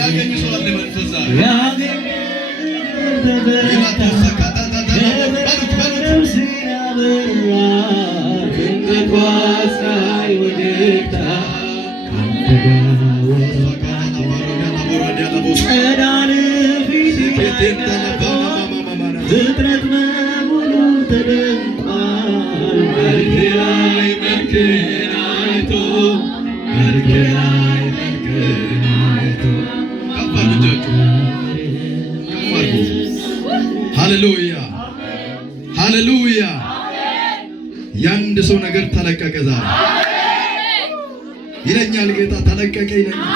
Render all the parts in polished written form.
ያገኝ ሰው አለ መንፈሳ ፍጥረት በሙሉ ተደንቋል መልክህ ላይ መልክህን አይቶ መልክህ ላይ መልክህን አይቶ ሃሌሉያ ሃሌሉያ ያንድ ሰው ነገር ተለቀቀ ዛሬ ይለኛል ጌታ ተለቀቀ ይለኛል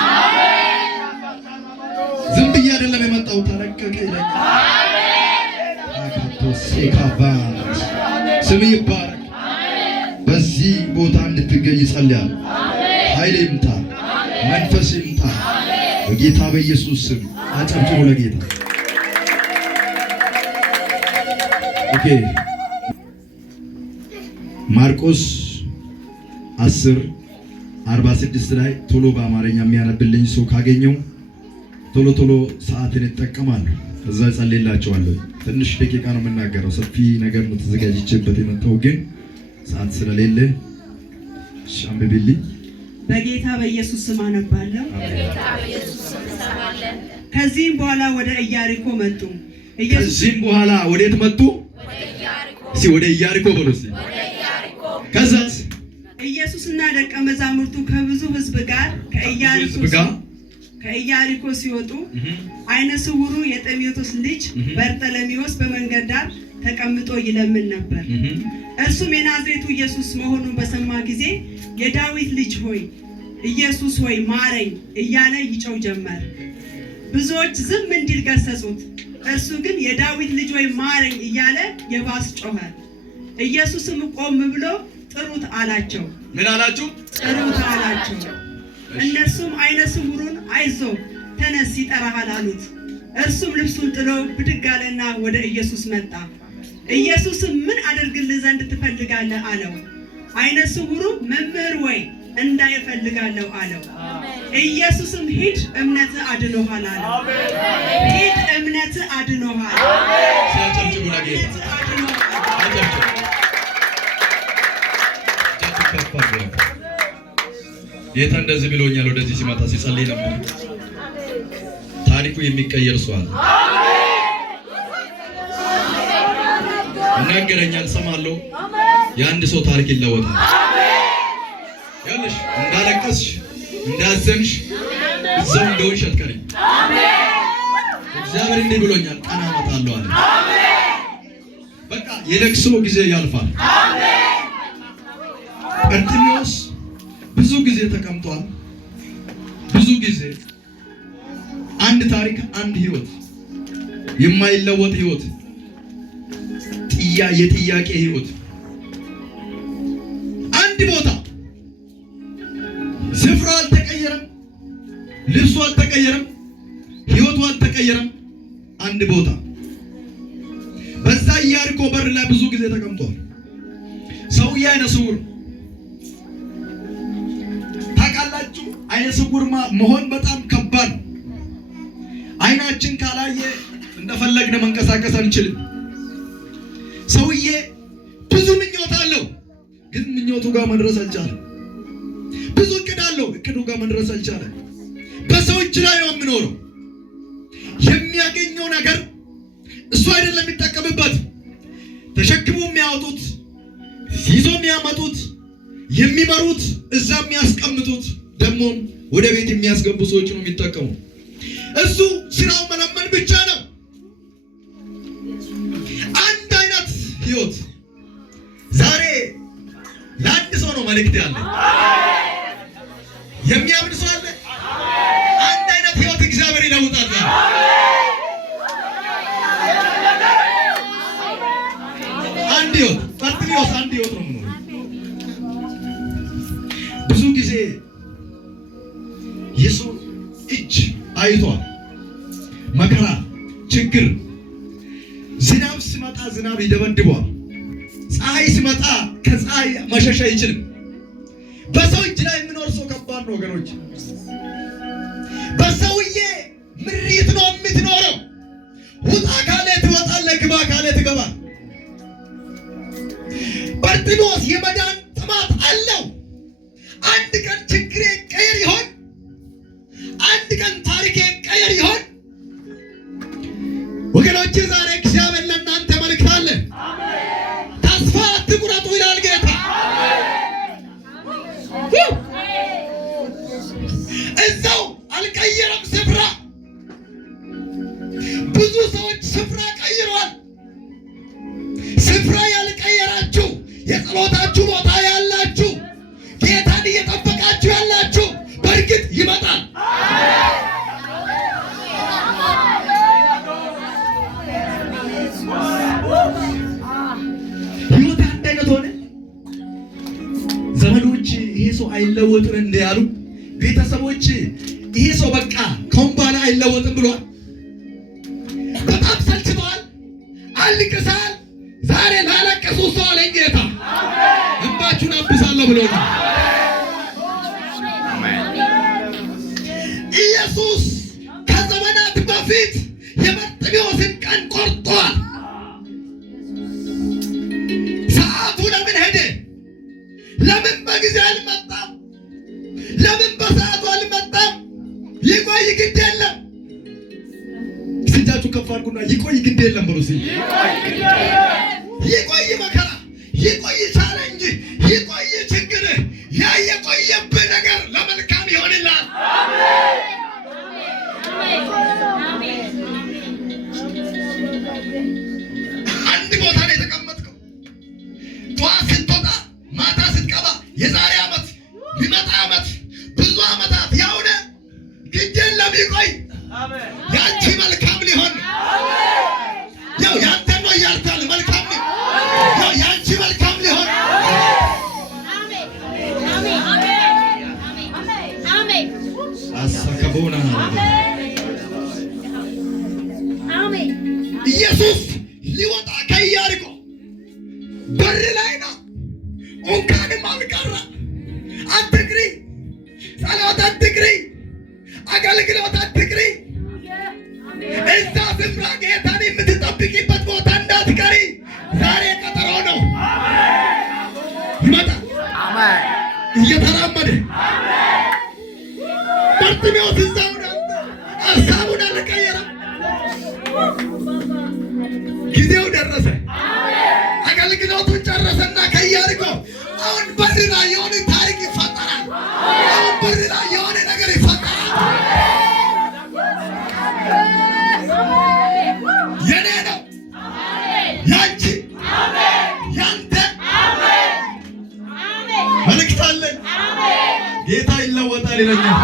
ዝም ብዬ አይደለም የመጣው ተለቀቀ ይለኛል ስም ይባረክ በዚህ ቦታ እንድትገኝ ይጸልያል ኃይል ይምጣ መንፈስ ይምጣ በጌታ በኢየሱስ ስም አጨብጭቡ ለጌታ ኦኬ ማርቆስ 10:46 ላይ ቶሎ በአማርኛ የሚያነብልኝ ሰው ካገኘው ቶሎ ሰዓትን እጠቀማለሁ እዛ ጸልይላችኋለሁ ትንሽ ደቂቃ ነው የምናገረው ሰፊ ነገር ነው ተዘጋጅቼበት የመጣው ግን ሰዓት ስለሌለ ሻምብልኝ በጌታ በኢየሱስ ስም አነባለሁ በጌታ በኢየሱስ ስም እንሰማለን ከዚህም በኋላ ወደ ኢያሪኮ መጡ ከዚህም በኋላ ወዴት መጡ ወደ ኢያሪኮ በሉስ ወደ ኢያሪኮ ከዛስ ኢየሱስና ደቀ መዛሙርቱ ከብዙ ሕዝብ ጋር ከኢያሪኮ ሲወጡ አይነ ስውሩ የጤሜዎስ ልጅ በርተለሜዎስ በመንገድ ዳር ተቀምጦ ይለምን ነበር እርሱም የናዝሬቱ ኢየሱስ መሆኑን በሰማ ጊዜ የዳዊት ልጅ ሆይ ኢየሱስ ሆይ ማረኝ እያለ ይጮህ ጀመር ብዙዎች ዝም እንዲል ገሰጹት እርሱ ግን የዳዊት ልጅ ሆይ ማረኝ እያለ የባስ ጮኸ ኢየሱስም ቆም ብሎ ጥሩት አላቸው ምን አላችሁ ጥሩት አላቸው እነርሱም አይነ ስውሩን አይዞ ተነስ ይጠራሃል አሉት እርሱም ልብሱን ጥሎ ብድግ አለና ወደ ኢየሱስ መጣ ኢየሱስም ምን አደርግልህ ዘንድ ትፈልጋለህ አለው አይነ ስውሩ መምህር ወይ እንዳይ እፈልጋለሁ አለው ኢየሱስም ሂድ እምነትህ አድኖሃል አለው ሂድ እምነትህ አድኖሃል ሲያጨብጭቡ ለጌታ ጌታ እንደዚህ ብሎኛል ወደዚህ ሲመጣ ሲጸልይ ነበር ታሪኩ የሚቀየር ሰው አለ እናገረኛል ሰማለሁ የአንድ ሰው ታሪክ ይለወጣል ያለሽ እንዳለቀስሽ እንዳዘንሽ እዛው እንደሆንሽ አትቀሪም እግዚአብሔር እንዲህ ብሎኛል ቀና አመጣለሁ አለ በቃ የለቅሶ ጊዜ ያልፋል በርጤሜዎስ ብዙ ጊዜ ተቀምጧል ብዙ ጊዜ አንድ ታሪክ አንድ ህይወት የማይለወጥ ህይወት የጥያቄ ህይወት አንድ ቦታ ስፍራው አልተቀየረም ልብሱ አልተቀየረም ህይወቱ አልተቀየረም አንድ ቦታ በዛ ኢያሪኮ በር ላይ ብዙ ጊዜ ተቀምጧል ሰውዬ አይነ ስውር ታውቃላችሁ አይነ ስውር መሆን በጣም ከባድ አይናችን ካላየ እንደፈለግን መንቀሳቀስ አንችልም ሰውዬ ብዙ ምኞት አለው ግን ምኞቱ ጋር መድረስ አልቻለም ብዙ እቅድ አለው እቅዱ ጋር መድረስ አልቻለም በሰው እጅ ላይ ነው የሚኖረው የሚያገኘው ነገር እሱ አይደለም የሚጠቀምበት ተሸክሞ የሚያወጡት ይዞ የሚያመጡት የሚመሩት እዛ የሚያስቀምጡት ደግሞ ወደ ቤት የሚያስገቡ ሰዎች ነው የሚጠቀሙ እሱ ስራው መለመን ብቻ ነው አንድ አይነት ህይወት ዛሬ ለአንድ ሰው ነው መልእክት ያለ የሚያምን ሰው አለ አንድ አይነት ህይወት እግዚአብሔር ይለውጣል አንድ ህይወት በርጤሜዎስ አንድ ህይወት ነው ብዙ ጊዜ የሰው እጅ አይቷል መከራ ችግር ዝናብ ሲመጣ ዝናብ ይደበድበዋል ፀሐይ ሲመጣ ከፀሐይ መሸሽ አይችልም በሰው እጅ ላይ የሚኖር ሰው ከባድ ነው ወገኖች ቀን ታሪኬ ቀየር ይሆን? ወገኖቼ ዛሬ እግዚአብሔር ለእናንተ መልእክት አለ። ተስፋ አትቁረጡ ይላል ጌታ። እዛው አልቀየረም ስፍራ። ብዙ ሰዎች ስፍራ ቀይረዋል። ስፍራ ያልቀየራችሁ የጸሎታችሁ ቦታ ያላችሁ ጌታን እየጠበቃችሁ ያላችሁ በእርግጥ ይመጣል። ህይወት አንድ አይነት ሆነ። ዘመዶች ይሄ ሰው አይለወጥም እንዳሉ፣ ቤተሰቦች ይሄ ሰው በቃ ከአሁን በኋላ አይለወጥም ብሏል። በጣም ሰልችተዋል፣ አልቅሰዋል። ዛሬ ላለቀሱ ሰው አለኝ ጌታ እንባችሁን አብሳለሁ ብሎናል። ኢየሱስ ከዘመናት በፊት የበርጤሜዎስን ቀን ቆርጧል። ሰዓቱ ለምን ሄደ? ለምን በጊዜ አልመጣም? ለምን በሰዓቱ አልመጣም? ይቆይ ግድ የለም። እጃችሁ ከፍ አድርጉና ይቆይ ግድ የለም ብሎ ሲል ይቆይ መከራ፣ ይቆይ ቻሌንጅ፣ ይቆይ ችግር፣ ያ የቆየብህ ነገር ለመልካም ይሆንልሃል። አንድ ቦታ ላይ የተቀመጥከው ጠዋት ስትወጣ ማታ ስትገባ የዛሬ ዓመት ሊመጣ ዓመት ብዙ ዓመታት ያውነ ግድ የለም ይቆይ። ያንቺ መልካም ሊሆን ያው ያንተ ነው እያልኩ መልካም ነው። ያው ያንቺ መልካም ሊሆን አሳከቦና ኢየሱስ ሊወጣ ከኢያሪኮ በር ላይ ነው። እንኳንም አልቀረ። አትቅሪ፣ ጸሎት አትቅሪ፣ አገልግሎት አትቅሪ። እዛ ስፍራ ጌታን የምትጠብቂበት ቦታ እንዳትቀሪ። ዛሬ ቀጠሮ ነው። ይመጣል እየተራመደ በርጤሜዎስ እዛው ሀሳቡን አልቀየረም። ጊዜው ደረሰ። አገልግሎቱን ጨረሰና ከኢያሪኮ አሁን በር ላይ የሆነ ታሪክ ይፈጠራል። አሁን በር ላይ የሆነ ነገር ይፈጠራል። የኔ ነው፣ ያንቺ፣ ያንተ መልእክት አለኝ። ጌታ ይለወጣል ይለኛል።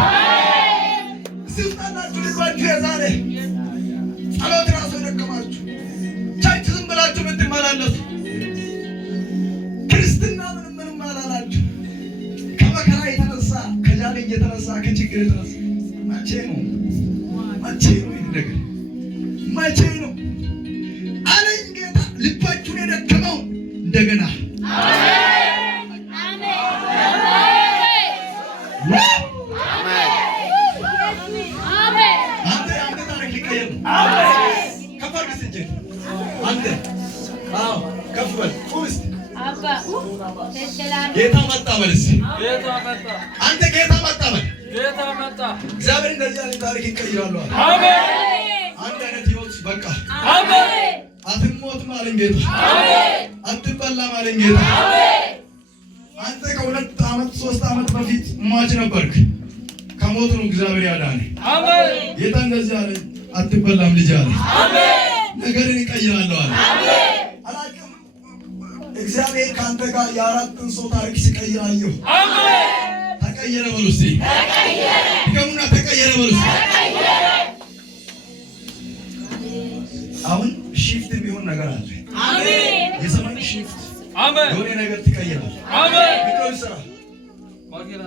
ስልጣናችሁ ልባችሁ የዛሬ ጸሎት ራሱ የደከማችሁ ቸርች ዝም ብላችሁ የምትመላለሱ ክርስትና ምንም አላላችሁ ከመከራ የተነሳ ከጃሌ የተነሳ ከችግር የተነሳ መቼ ነው ይህ ነገር መቼ ነው አለኝ ጌታ። ልባችሁን የደከመው እንደገና ከፍ በል ጌታ መጣ በል እስኪ አንተ ጌታ መጣ በል። እግዚአብሔር እንደዚህ አይነት ታሪክ ይቀይራሉ። አንድ አይነት ህይወት በቃ አትሞትም አለኝ ጌታ። አትበላም አለኝ ጌታ። አንተ ከ2 ዓመት 3 ዓመት በፊት ሟች ነበርክ። ከሞት ነው እግዚአብሔር ያዳነህ። ጌታ እንደዚህ አለ፣ አትበላም ልጅ አለ። ነገርን ይቀይራለሁ አለ። እግዚአብሔር ካንተ ጋር የ4 ሰው ታሪክ ሲቀይር አየሁ። ተቀየረ በሉ እስቲ። ከሙና ተቀየረ በሉ እስቲ። አሁን ሺፍት ቢሆን ነገር አለ። አሜን። የዘመን ሺፍት አሜን። የሆነ ነገር ትቀይራለህ። አሜን። ምን ይሰራ? ማኪና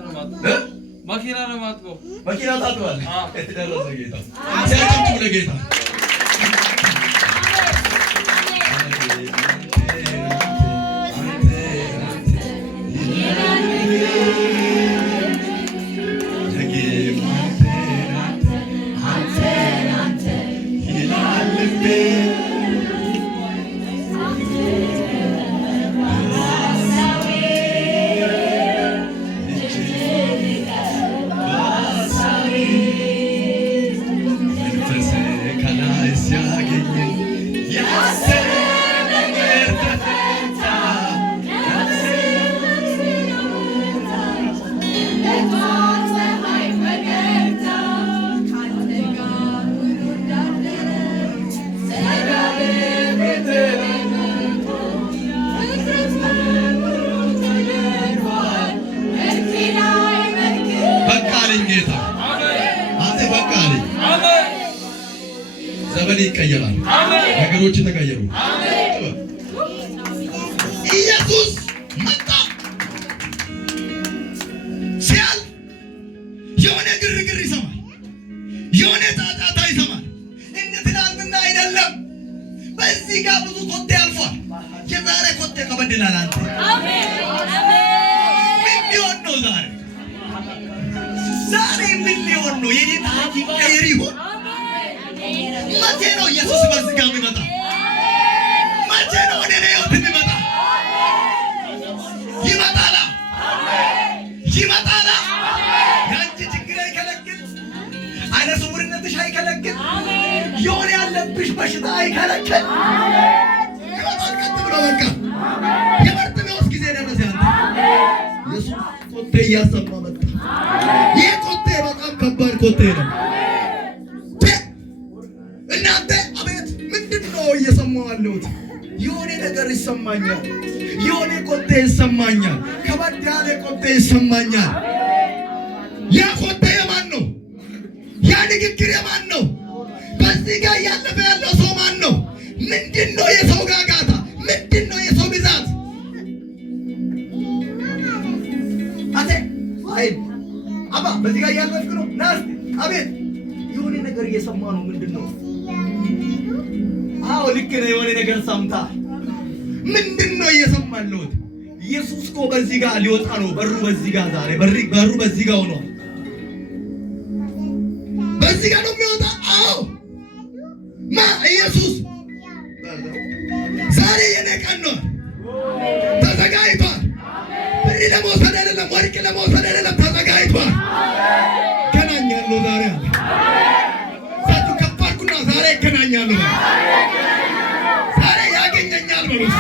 ነው ማጥበው። ማኪና ታጥባለህ። ደረሰ ጌታ። ሲያቀምጡ ለጌታ ዘመን ይቀየራል። ነገሮች ተቀየሩ። ኢየሱስ መጣ። ሲያል የሆነ ግርግር ይሰማል፣ የሆነ ጫጫታ ይሰማል። እንደ ትናንትና አይደለም። በዚህ ጋር ብዙ ኮቴ አልፏል። የዛሬ ኮቴ ከበድ ይላል። አንተ ምን ሊሆን ነው ዛሬ? ዛሬ ምን ሊሆን ነው? የኔ ታሪክ ይቀየር ይሆን? መቼ ነው ኢየሱስ በዚህ ጋር የሚመጣ? መቼ ነው ወደ እኔ ህይወት የሚመጣ? ይመጣላ፣ ይመጣላ። ያንቺ ችግር አይከለክል፣ አይነ ስውርነትሽ አይከለክል፣ የሆነ ያለብሽ በሽታ አይከለክል። ይመጣል። ቀጥ ብሎ በቃ የበርጤሜዎስ ጊዜ ደረሰ። ያንተ ኢየሱስ ኮቴ እያሰማ መጣ። ይህ ኮቴ በጣም ከባድ ኮቴ ነው። እናንተ አቤት ምንድን ነው እየሰማሁ ያለሁት? የሆነ ነገር ይሰማኛል። የሆነ ኮቴ ይሰማኛል። ከበድ ያለ ኮቴ ይሰማኛል። ያ ኮቴ የማን ነው? ያ ንግግር የማን ነው? በዚህ ጋር እያለፈ ያለው ሰው ማን ነው? ምንድን ነው የሰው ጋጋታ? ምንድን ነው የሰው ብዛት? አቴ አይ አባ በዚህ ጋር እያለፍክ ነው። ናስ አቤት የሆነ ነገር እየሰማ ነው። ምንድን ነው? አዎ ልክ ነው። የሆነ ነገር ሰምታ ምንድን ነው እየሰማለሁት? ኢየሱስ እኮ በዚህ ጋር ሊወጣ ነው። በሩ በዚህ ጋር ዛሬ በሩ በዚህ ጋር ሆኗል። በዚህ ጋር ነው የሚወጣ። አዎ ማ ኢየሱስ ዛሬ የኔ ቀን ነው። ተዘጋጅቷል። ብር ለመውሰድ አይደለም፣ ወርቅ ለመውሰድ አይደለም፣ ተዘጋጅቷል። ገናኛለሁ ዛሬ አለ ሳቱ ከፋርኩና ዛሬ ገናኛለሁ። ዛሬ ያገኘኛል በሉስ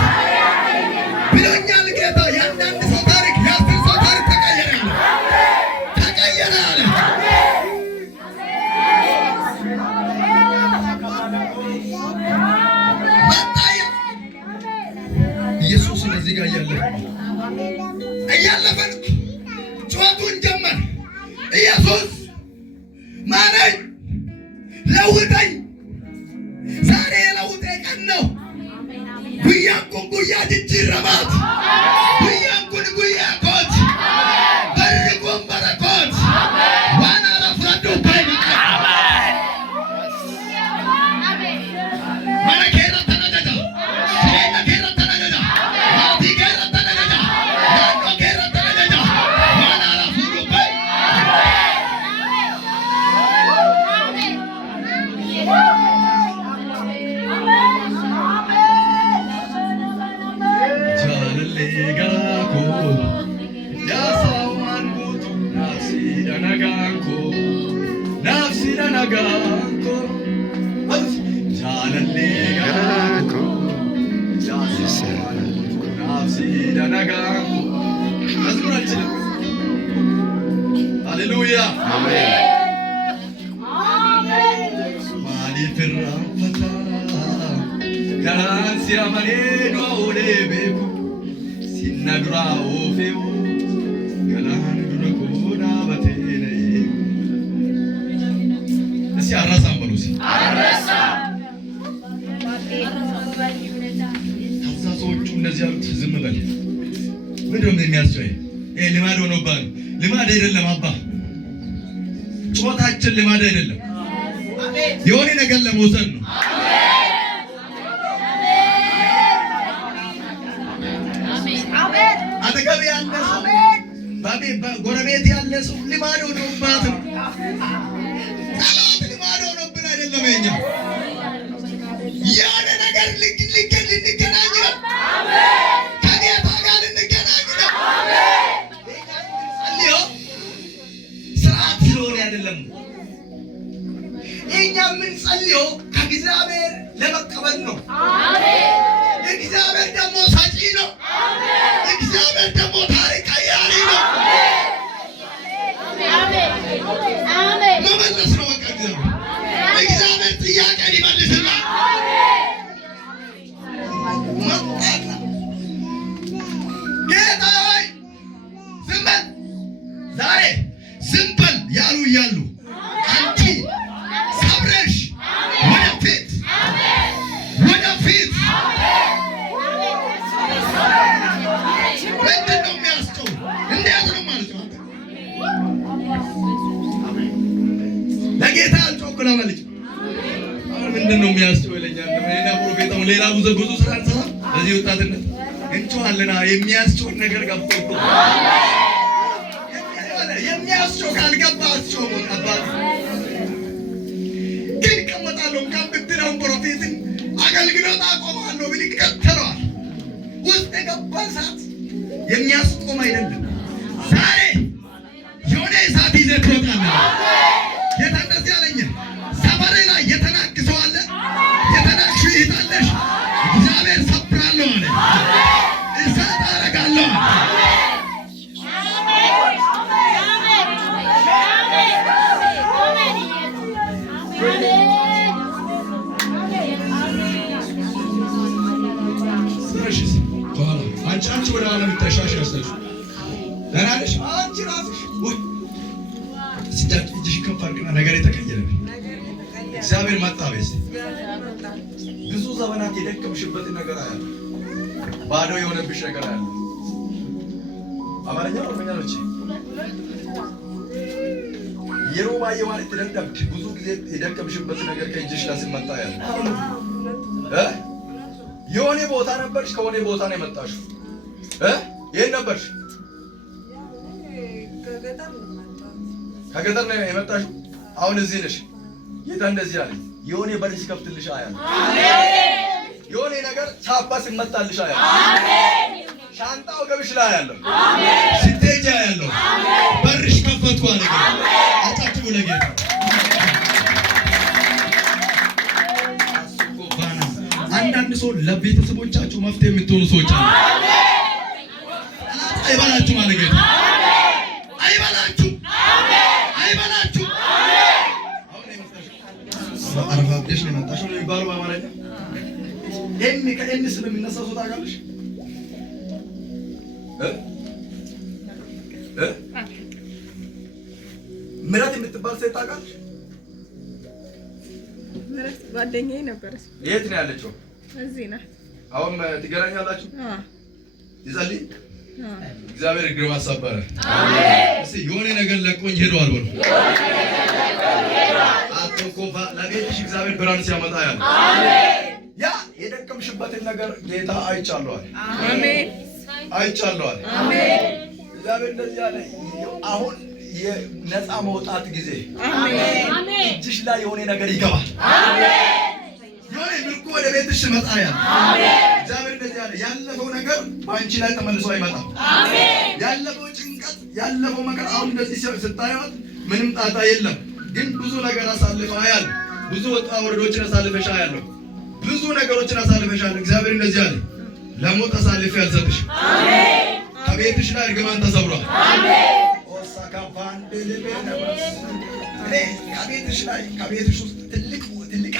ብሎኛል ጌታ። ያንዳንድ ሰው ታሪክ፣ የአስር ሰው ታሪክ ተቀየረ አለ፣ ተቀየረ አለ። ኢየሱስ እዚህ ጋር እያለፈን ጩኸቱን ጀመር። ኢየሱስ ማረኝ፣ ለውጠኝ። ዛሬ የለውጤ ቀን ነው። ጉያንኩን ጉያ ጅጅረማት፣ ጉያንኩን ጉያ ኮት፣ በርኩን በረኮት ዋና ለፍረዱ ባይሚቀ መረኬረ ተነገዳ ሴነ ኬረ ተነገዳ ማቲ ኬረ ተነገዳ ናኖ ኬረ ተነገዳ ዋና ለፍሩ ባይ ጃለሌጋኮ ያሳዋን ጉቱ ናፍሲደነጋንኮ ናፍሲደነጋንኮ ጃለሌጋኮ ያሳዋን ጉቱ ናፍሲደነጋንኮ መዝሙር አልችልም። ሃሌሉያ አሜን። ማሊፍራፈታ ከራን ሲያመኔ ኖውሌ ቤኩ ሲነግራ ኦፌው ገላን ዱረኮና በቴነ እስቲ አራሳም በሉሲ አራሳ ታሳሶቹ እንደዚህ ያሉት ዝም በል። ምንድን ነው የሚያስጨይ? ይሄ ልማድ ሆኖብህ ነው። ልማድ አይደለም አባ፣ ጮታችን ልማድ አይደለም። የሆነ ነገር ለመውሰድ ነው። አጠገብ ያለ ሰው ጎረቤት ያለ ሰው ልማድ ሆኖባት ነው። ጸሎት ልማድ ሆኖብን አይደለም። የኛ የሆነ ነገር ልንገናኝ ነው። ከጌታ ጋር ልንገናኝ ነው። ጸልዮ ስርዓት ስለሆነ አይደለም። እኛ የምንጸልየው ከእግዚአብሔር ለመቀበል ነው። እግዚአብሔር ደግሞ ሰጪ ነው። እግዚአብሔር ደግሞ ታሪክ ቀያሪ ነው። መመለስ ነው በቃ። እግዚአብሔር ጥያቄ ሊመልስልናል። ጌታ ሆይ ዝም በል ዛሬ ዝም በል ያሉ እያሉ አንቺ ሰብረሽ ወደፊት ለጌታ አልጮኩላ ማለት አሁን ምንድነው የሚያስጨው ይለኛል። እኔና ፕሮፌታው ሌላ ብዙ ስራ እንሰራ በዚህ ወጣትነት እንጮሃልና የሚያስጨው ነገር ገብቶ የሚያስጨው ካልገባ አስጨው አባት ግን ከመጣለው ካብትለው ፕሮፌትን አገልግሎት አቆማለሁ ብል ይከተለዋል። ውስጥ የገባ እሳት የሚያስቆም አይደለም። ዛሬ የሆነ እሳት ይዘህ ትወጣለህ። ጌታ እንደዚህ አለኝ፣ ሰፈሬ ላይ የተናቅ ሰው አለ፣ የተናቅሽ እህት አለሽ፣ እግዚአብሔር ሰብራለሁ አለ፣ እሳት አደርጋለሁ አለ። አንቺ ወደ ዓለም ተሻሽ ያሰሽ ለራሽ አንቺ ራስሽ ወይ ሲዳት እጅሽ ከፋርቅና ነገር የተቀየረ እግዚአብሔር ማጣበስ ብዙ ዘመናት የደከምሽበት ነገር አለ፣ ባዶ የሆነብሽ ነገር አለ። አማርኛ ወርኛሎች የሮማ የማለት ተደብድ ብዙ ጊዜ የደከምሽበት ነገር ከእጅሽ ላይ ሲመጣ ያለ የሆነ ቦታ ነበርሽ፣ ከሆነ ቦታ ነው የመጣሽው። የት ነበርሽ? ከገጠር ነው የመጣሽው። አሁን እዚህ ነሽ። ጌታ እንደዚህ አለ፣ የሆነ በር ሲከፍትልሽ አያለሁ። አሜን። የሆነ ነገር ቻፓ ሲመታልሽ አያለሁ። አሜን። ሻንጣ ወገብሽ ላይ አያለሁ። አሜን። ስትሄጂ አያለሁ። አሜን። በርሽ ከፈትኩ አለ ጌታ። አጫጭቡ ለጌታ አንዳንድ ሰው ለቤተሰቦቻችሁ መፍትሄ የምትሆኑ ሰዎች አሉ። አይባላችሁ ማለት ጌታ አይባላችሁ አይባላችሁ። አሁን የመጣሽው አረፋብሽ ነው የመጣሽው ነው የሚባለው በአማርኛ። ከኤም ስለሚነሳው ሰው ታውቃለሽ? ምራት የምትባል ሴት ታውቃለሽ? ምራት ጓደኛዬ ነበረች። የት ነው ያለችው? እዚህ ናት። አሁን ትገናኛላችሁ? ይጸልይ እግዚአብሔር እግር ማሳበረ አሜን። እስቲ የሆነ ነገር ለቆኝ ሄዷል በሉ። አጥቆፋ ለቤትሽ እግዚአብሔር ብርሃን ሲያመጣ ያለ አሜን። ያ የደከምሽበትን ነገር ጌታ አይቻለዋል። አሜን። አይቻለዋል። አሜን። እግዚአብሔር እንደዚህ ያለ አሁን የነፃ መውጣት ጊዜ አሜን። እጅሽ ላይ የሆነ ነገር ይገባል። አሜን። የሆነ ምርኮ ወደ ቤትሽ መጣ ያለ አሜን። እግዚአብሔር እንደዚህ ያለ ያለፈው ነገር በአንቺ ላይ ተመልሶ አይመጣም። አሜን። ያለፈው ጭንቀት ያለፈው መከራ አሁን እንደዚህ ስታዩት ምንም ጣጣ የለም፣ ግን ብዙ ነገር አሳልፈሻል። ብዙ ወጣ ወረዶችን አሳልፈሻል። ብዙ ነገሮችን አሳልፈሻል። እግዚአብሔር እንደዚህ ያለ ለሞት አሳልፌ አልሰጥሽ። አሜን። ከቤትሽ ላይ እርግማን ተሰብሯል። አሜን። ከቤትሽ ውስጥ ትልቅ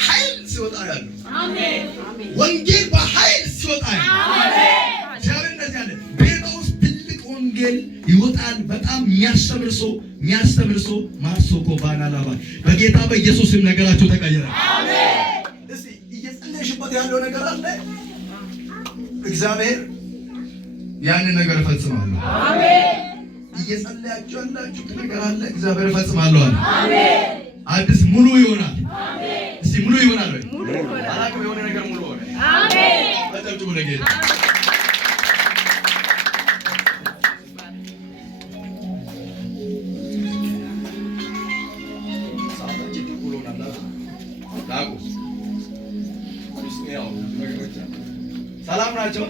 ኃይል ሲወጣ ያለው አሜን። ወንጌል በኃይል ሲወጣ ያለው አሜን። እግዚአብሔር እንደዚህ ያለ ቤት ውስጥ ትልቅ ወንጌል ይወጣል። በጣም የሚያስተምር ሰው ማርሶኮ ባናላባ በጌታ በኢየሱስም ነገራችሁ ተቀየረ። አሜን። እስቲ እየጸለይሽበት ያለው ነገር አለ። እግዚአብሔር ያንን ነገር ፈጽማለሁ። አሜን። እየጸለያችሁ ያላችሁ ነገር አለ። እግዚአብሔር ፈጽማለሁ አለ። አሜን። አዲስ ሙሉ ይሆናል። አሜን። እስቲ ሙሉ ይሆናል ወይ? ሙሉ ይሆናል። አላውቅም፣ የሆነ ነገር ሙሉ ሆነ። አሜን። አጨብጭቡ ለጌታ። ሰላም ናቸው።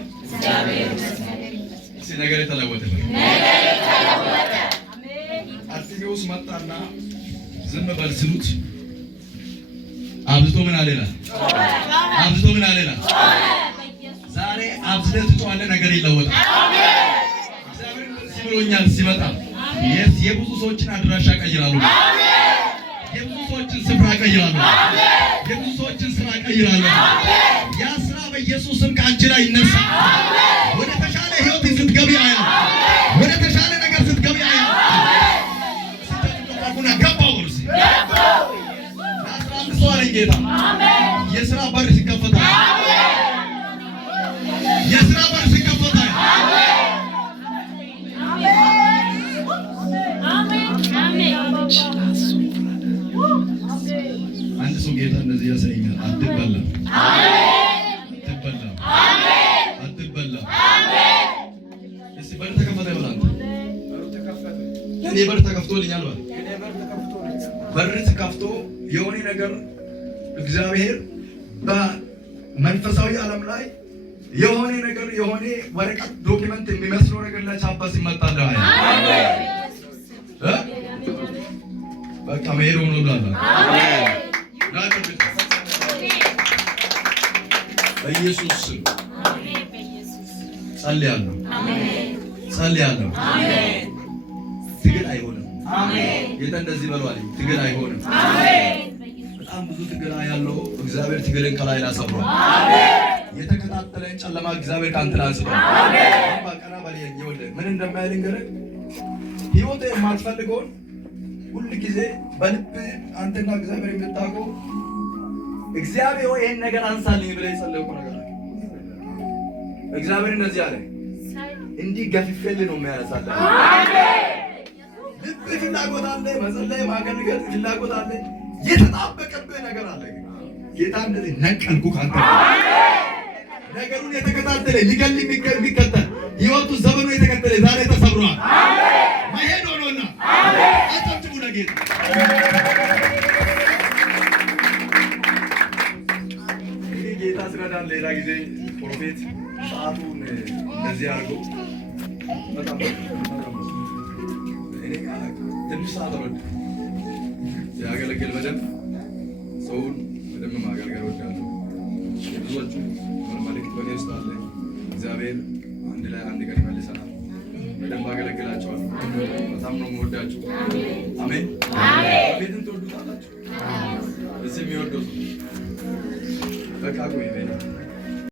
እስቲ ነገር የተለወጠ አርጤሜዎስ መጣና ዝም በል ሲሉት አብዝቶ ምን አለላ? አብዝቶ ምን አለላ? ዛሬ አብዝተህ ትጮኻለህ፣ ነገር ይለወጣል። አሜን። እግዚአብሔር ሲብሎኛል ሲመጣ የብዙ ሰዎችን አድራሻ ቀይራለሁ። አሜን። የብዙ ሰዎችን ስፍራ ቀይራለሁ። አሜን። የብዙ ሰዎችን ስራ ቀይራለሁ። አሜን። ያ ስራ በኢየሱስ ስም ከአንቺ ላይ ይነሳ። አሜን። ወደ ተሻለ ህይወት ስትገቢ አያለሁ። ወደ ተሻለ ነገር ስትገቢ አያለሁ። ጌታ የሥራ በር ሲከፈታ የሥራ በር ሲከፈታ ሰው ጌታ እንደዚህ ያሳየኛል። አትበላም፣ አትበላም፣ አትበላም። እስቲ በር ተከፈተ ይበላል። ለኔ በር ተከፍቶልኛል በል። በር ተከፍቶ የሆነ ነገር እግዚአብሔር በመንፈሳዊ ዓለም ላይ የሆነ ነገር የሆነ ወረቀት ዶክመንት የሚመስለው ነገር ለቻፓ ሲመጣለ አይ በቃ መሄድ ሆኖ ብላላ። አሜን። በኢየሱስ ስም ጸልያለሁ። ጸልያለሁ። ትግል አይሆንም። ጌታ እንደዚህ በሏል። ትግል አይሆንም። በጣም ብዙ ትግል ያለው እግዚአብሔር ትግልን ከላይ ላሰብሯል። የተከታተለን ጨለማ እግዚአብሔር ካንተ ላይ አንስቷል። ቀና በል ይወልድ ምን እንደማይል እንገረኝ። ህይወት የማትፈልገውን ሁሉ ጊዜ በልብ አንተና እግዚአብሔር የምታውቀው እግዚአብሔር ወይ ይሄን ነገር አንሳልኝ ብለህ የጸለይኩ ነገር አለ። እግዚአብሔር እንደዚህ አለ፣ እንዲህ ገፍፌልህ ነው የሚያነሳልህ። ልብ ፍላጎት አለ፣ መጸለይ ማገልገል ፍላጎት አለ፣ የተጣበቀብህ ነገር አለ። ጌታ እንደዚህ ነቀልኩ ካንተ ነገሩን የተከታተለ ሊገል የሚከተል ህይወቱ ዘመኑ የተከተለ ዛሬ ተሰብሯል። መሄድ ሆኖና አጥብቁ ለጌታ ጌታ ስረዳን። ሌላ ጊዜ ፕሮፌት ሰዓቱን እንደዚህ አድርጎ በጣም ትንሽ ሰዓት ወደ ያገለግል በደንብ ሰውን በደንብ ማገልገል ወዳለሁ። ብዙዎቹ መልእክት በኔ ውስጥ አለ። እግዚአብሔር አንድ ላይ አንድ ቀን ይመልሰናል። በደንብ አገለግላቸዋለሁ። በጣም ነው የምወዳችሁ። አሜን። ቤትን ትወዱታላችሁ። እዚህ የሚወደው በቃ ቆይ